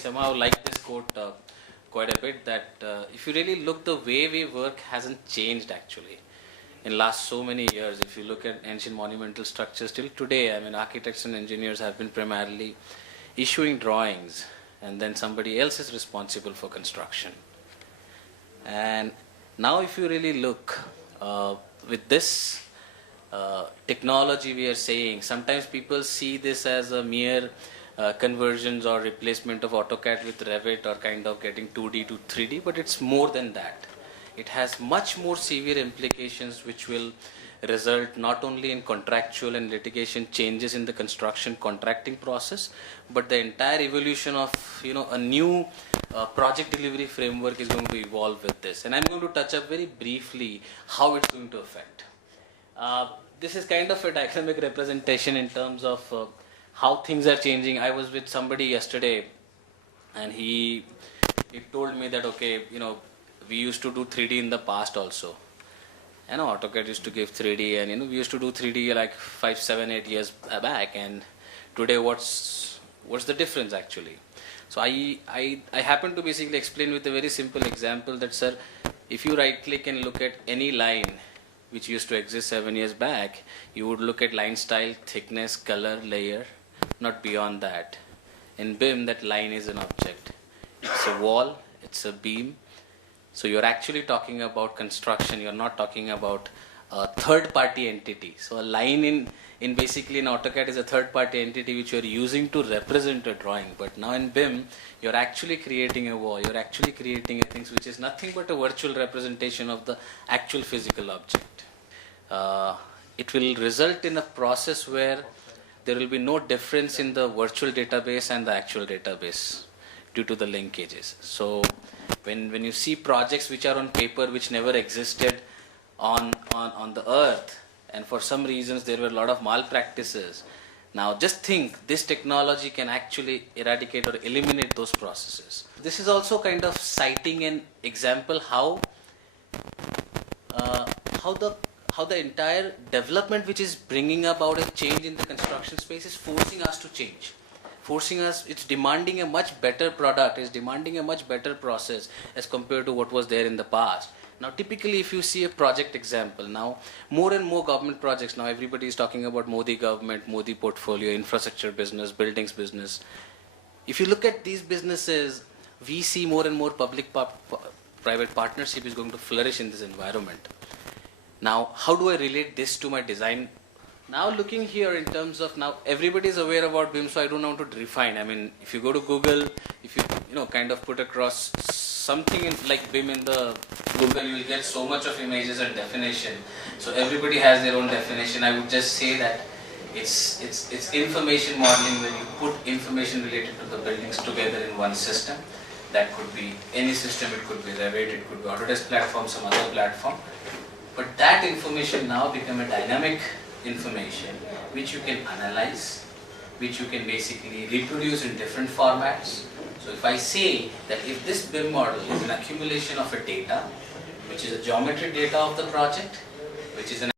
Somehow like this quote quite a bit that if you really look, the way we work hasn't changed actually in last so many years. If you look at ancient monumental structures till today, I mean, architects and engineers have been primarily issuing drawings, and then somebody else is responsible for construction. And now if you really look with this technology, we are saying sometimes people see this as a mere conversions or replacement of AutoCAD with Revit, or kind of getting 2D to 3D, but it's more than that. It has much more severe implications which will result not only in contractual and litigation changes in the construction contracting process, but the entire evolution of a new project delivery framework is going to evolve with this. And I'm going to touch up very briefly how it's going to affect. This is kind of a dynamic representation in terms of how things are changing. I was with somebody yesterday, and he told me that okay, we used to do 3D in the past also. AutoCAD used to give 3D, and we used to do 3D like 5, 7, 8 years back. And today, what's the difference actually? So I happen to basically explain with a very simple example that, sir, if you right click and look at any line which used to exist 7 years back, you would look at line style, thickness, color, layer, not beyond that. In BIM, that line is an object. It's a wall, it's a beam. So you're actually talking about construction, you're not talking about a third-party entity. So a line in basically in AutoCAD is a third-party entity which you're using to represent a drawing. But now in BIM, you're actually creating a wall, you're actually creating a thing which is nothing but a virtual representation of the actual physical object. It will result in a process where there will be no difference in the virtual database and the actual database due to the linkages. So when you see projects which are on paper which never existed on the earth, and for some reasons there were a lot of malpractices, now just think this technology can actually eradicate or eliminate those processes. This is also kind of citing an example how the entire development which is bringing about a change in the construction space is forcing us to change. It's demanding a much better product, it's demanding a much better process as compared to what was there in the past. Now typically if you see a project example, now more and more government projects, now everybody is talking about Modi government, Modi portfolio, infrastructure business, buildings business. If you look at these businesses, we see more and more public-private partnership is going to flourish in this environment. Now, how do I relate this to my design? Now looking here in terms of, now everybody is aware about BIM, so I don't know how to define. I mean, if you go to Google, if you kind of put across something like BIM in the Google, you will get so much of images and definition. So everybody has their own definition. I would just say that it's information modeling, where you put information related to the buildings together in one system. That could be any system, it could be Revit, it could be Autodesk platform, some other platform. But that information now become a dynamic information which you can analyze, which you can basically reproduce in different formats. So if I say that if this BIM model is an accumulation of a data, which is a geometric data of the project, which is an